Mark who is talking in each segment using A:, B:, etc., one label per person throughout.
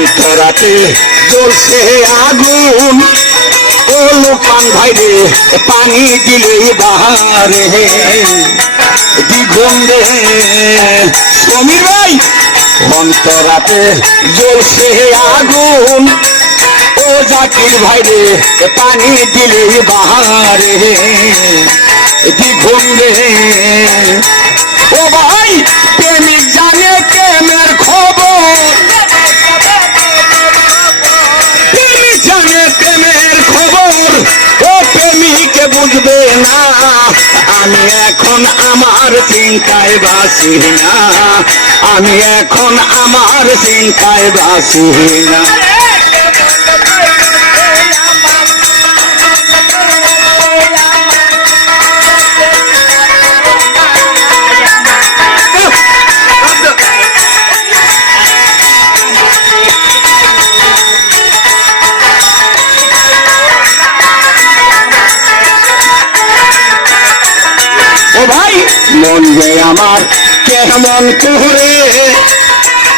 A: অন্তরাতে জ্বলছে আগুন। ও লোপান ভাই রে, পানি দিলে বাহারে। দ্বিগুণ রে সমীর ভাই, অন্তরাতে জ্বলছে আগুন। ও জাকির ভাই রে, পানি দিলে বাহারে। দ্বিগুণ রে বুঝবে না। আমি এখন আমার চিন্তায় বাসি না। আমি এখন আমার চিন্তায় বাসি না। ভাই মন যে আমার, কেমন কুহরে?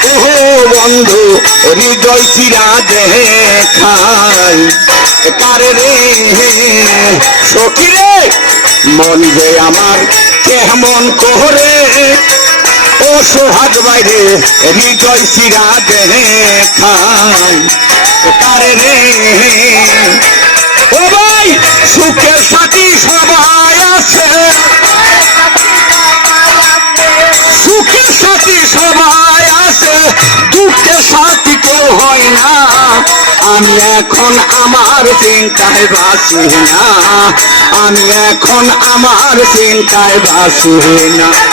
A: ওহো বন্ধু, হৃদয় চিরা দেখাই কারে রে। সখী মন যে আমার, কেমন কোহরে? ও সোহাগ বাইরে, হৃদয় চিরা দেখাই কারে রে। ও ভাই, সুখের সাথী সবাই সাথী সবাই আছে, দুঃখে সাথী কেউ হয় না। আমি এখন আমার চিন্তায় বাসি না। আমি এখন আমার চিন্তায় বাসি না।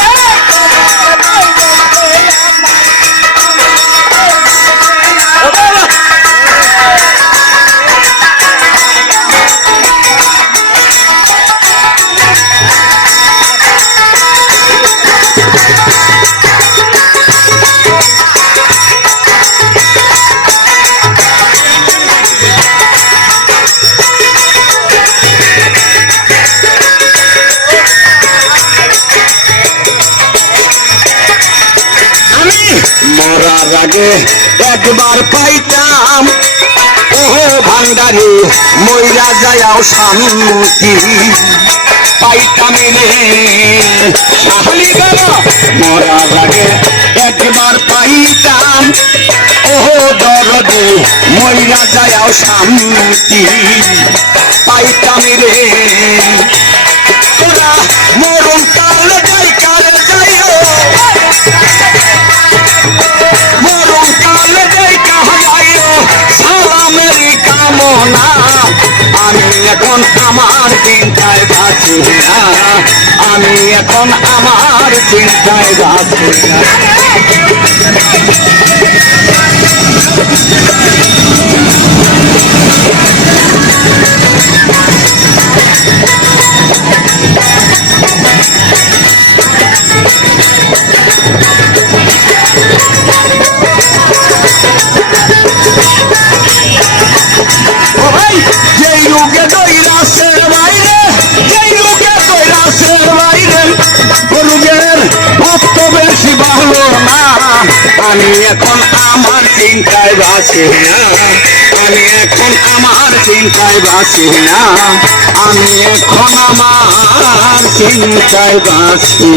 A: আমি মরার আগে একবার পাইতাম। ওহো ভান্ডারে ময়রা যায়াও শান্তি পাইতাম রে। সাহলি গেল মরার আগে একবার পাইতাম। ওহো দরদে ময়রা যায়াও শান্তি পাইতাম রে। আমি এখন আমার চিন্তায় বাঁচি না। আমি এখন আমার চিন্তায় বাঁচি না। ও ভালো না, আমি এখন আমার চিন্তায় বাসি না। আমি এখন আমার চিন্তায় বাসি না। আমি এখন আমার চিন্তায় বাসি